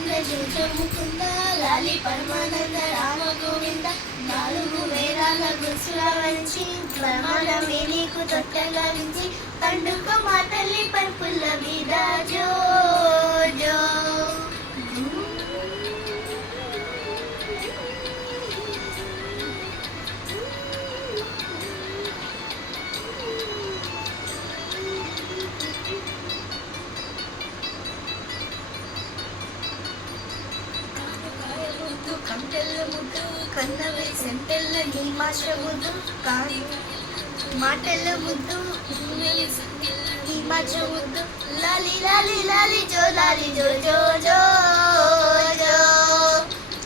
పరమానంద జో ముకుంద లాలి పరమానంద రామ గోవింద నాలుగు వేదాల గుసుల వంచి బ్రహ్మాండమే నీకు తొట్టగా వించి పండుగ మా తల్లి పరుపుల మీద జో జో కంటెల్ల ముద్దు కన్నవే సెంటెల్ల నీ మాష ముద్దు కాని మాటెల్ల ముద్దు నీ మాష ముద్దు లాలి లాలి లాలి జో జో జో జో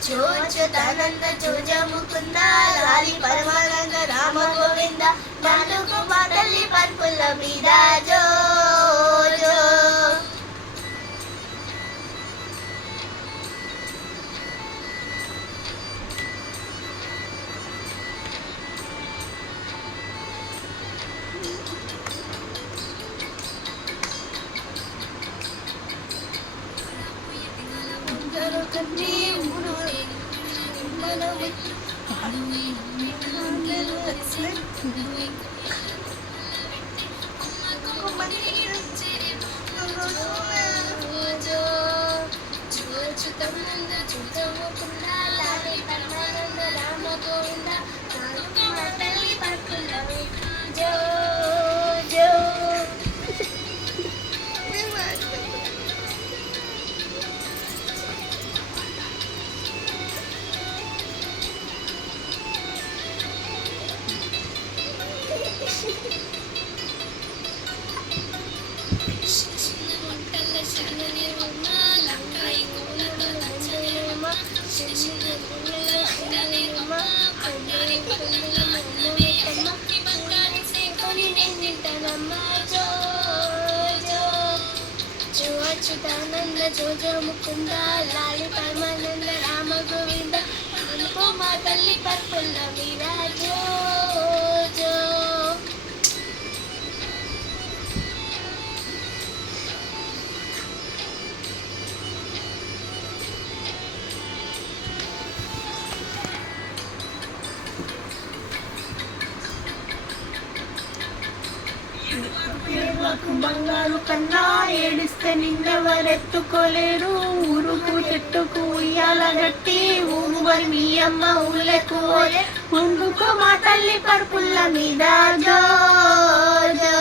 చోచతానంద చోజ ముకుంద లాలి పరమానంద రామ గోవింద నాలుగు మాటల్లి పరుపుల మీద జో జో రామ గోవింద తల్లి పరుపుల జో జో అచ్యుతానంద జో ముకుంద లాలి పరమానంద రామ గోవింద అనుకో మా తల్లి పరుపుల మీద జో జో బంగారు కన్నా ఏడిస్తే నిన్నెవరెత్తుకోలేరు ఊరుకు చెట్టుకు ఉయ్యాల గట్టి ఊరువరి మీ అమ్మ ఊళ్ళకు ముందుకు మా తల్లి పరుపుల మీద జో జో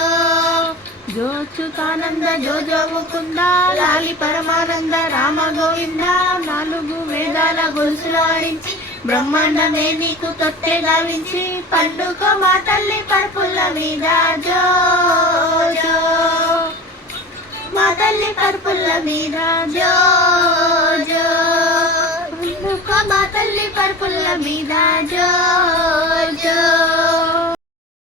జోచ్యుతానంద జో జో ముకుంద లాలి పరమానంద రామ గోవింద నాలుగు వేదాల గొలుసులాడించి బ్రహ్మాండమే నీకు తొట్టె గావించి పండుగ మా తల్లి పరుపుల మీద జో జో మా తల్లి పరుపుల మీద జో జో పండుగ మా తల్లి పరుపుల మీద జో